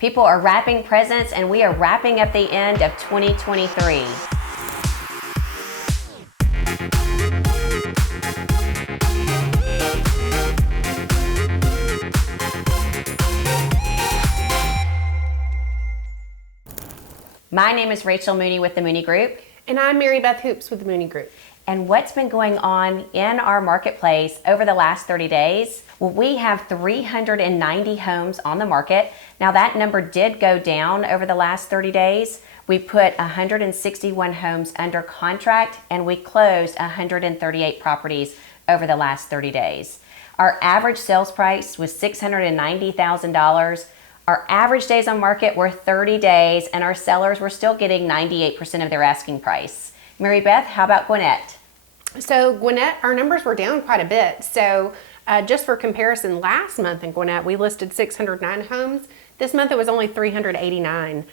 People are wrapping presents, and we are wrapping up the end of 2023. My name is Rachel Mooney with the Mooney Group. And I'm Mary Beth Hoops with the Mooney Group. And what's been going on in our marketplace over the last 30 days? Well, we have 390 homes on the market. Now that number did go down over the last 30 days. We put 161 homes under contract and we closed 138 properties over the last 30 days. Our average sales price was $690,000. Our average days on market were 30 days and our sellers were still getting 98% of their asking price. Mary Beth, how about Gwinnett? So Gwinnett, our numbers were down quite a bit. So just for comparison, last month in Gwinnett, we listed 609 homes. This month it was only 389.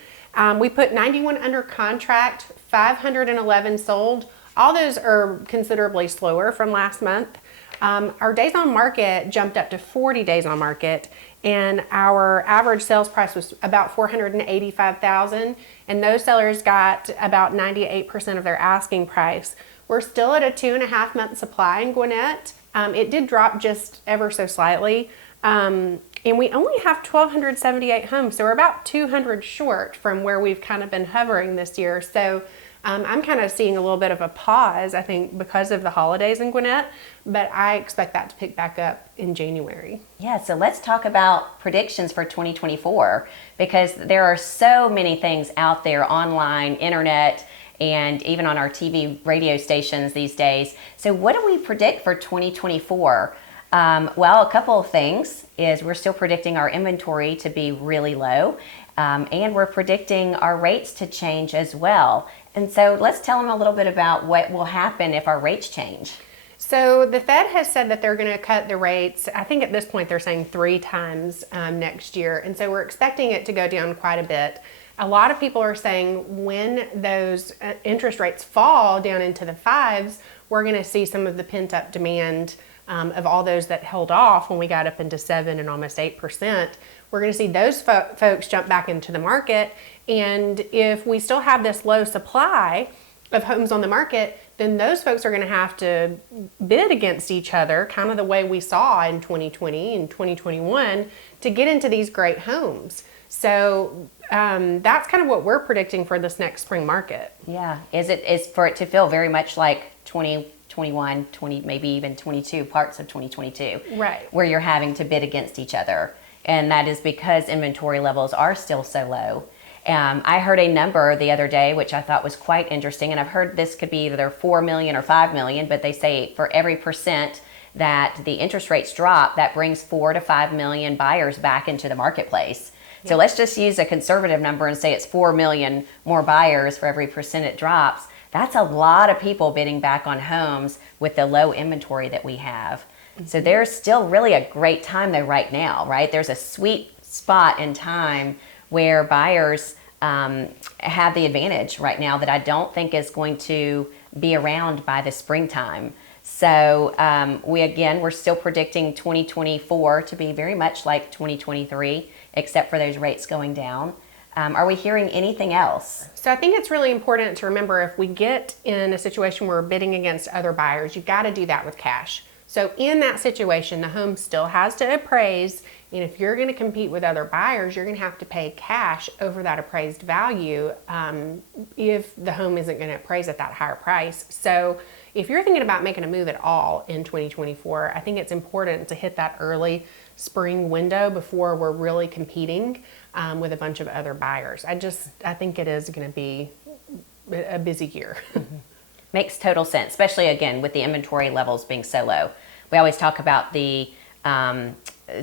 We put 91 under contract, 511 sold. All those are considerably slower from last month. Our days on market jumped up to 40 days on market, and our average sales price was about $485,000, and those sellers got about 98% of their asking price. We're still at a 2.5 month supply in Gwinnett. It did drop just ever so slightly, and we only have 1,278 homes, so we're about 200 short from where we've kind of been hovering this year. So I'm kind of seeing a little bit of a pause, I think, because of the holidays in Gwinnett, but I expect that to pick back up in January. Yeah, so let's talk about predictions for 2024, because there are so many things out there online, internet, and even on our TV radio stations these days. So what do we predict for 2024? Well, a couple of things is we're still predicting our inventory to be really low, and we're predicting our rates to change as well. And so let's tell them a little bit about what will happen if our rates change. So the Fed has said that they're going to cut the rates. I think at this point they're saying 3 times next year. And so we're expecting it to go down quite a bit. A lot of people are saying when those interest rates fall down into the 5s, we're going to see some of the pent up demand of all those that held off when we got up into 7 and almost 8%. We're going to see those folks jump back into the market. And if we still have this low supply of homes on the market, then those folks are going to have to bid against each other, kind of the way we saw in 2020 and 2021, to get into these great homes. So that's kind of what we're predicting for this next spring market. Yeah, is for it to feel very much like 2021, 20, maybe even 22, parts of 2022, right, where you're having to bid against each other. And that is because inventory levels are still so low. I heard a number the other day, which I thought was quite interesting, and I've heard this could be either 4 million or 5 million, but they say for every percent that the interest rates drop, that brings 4 to 5 million buyers back into the marketplace. Yeah. So let's just use a conservative number and say it's 4 million more buyers for every percent it drops. That's a lot of people bidding back on homes with the low inventory that we have. Mm-hmm. So there's still really a great time though right now, right? There's a sweet spot in time where buyers have the advantage right now that I don't think is going to be around by the springtime. So we're still predicting 2024 to be very much like 2023, except for those rates going down. Are we hearing anything else? So I think it's really important to remember, if we get in a situation where we're bidding against other buyers, you've got to do that with cash. So in that situation, the home still has to appraise, and if you're going to compete with other buyers, you're going to have to pay cash over that appraised value if the home isn't going to appraise at that higher price. So if you're thinking about making a move at all in 2024, I think it's important to hit that early spring window before we're really competing with a bunch of other buyers. I think it is going to be a busy year. Mm-hmm. Makes total sense, especially again with the inventory levels being so low. We always talk about the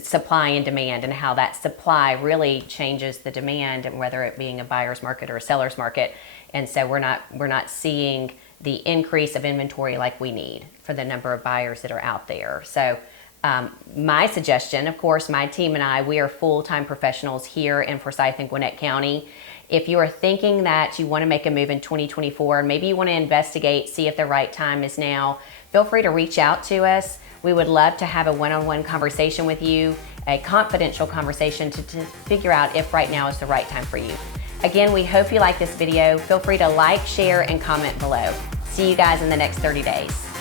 supply and demand and how that supply really changes the demand, and whether it being a buyer's market or a seller's market. And so we're not seeing the increase of inventory like we need for the number of buyers that are out there. So my suggestion, of course, my team and I, we are full-time professionals here in Forsyth and Gwinnett County. If you are thinking that you want to make a move in 2024, and maybe you want to investigate, see if the right time is now, feel free to reach out to us. We would love to have a one-on-one conversation with you, a confidential conversation to figure out if right now is the right time for you. Again, we hope you like this video. Feel free to like, share, and comment below. See you guys in the next 30 days.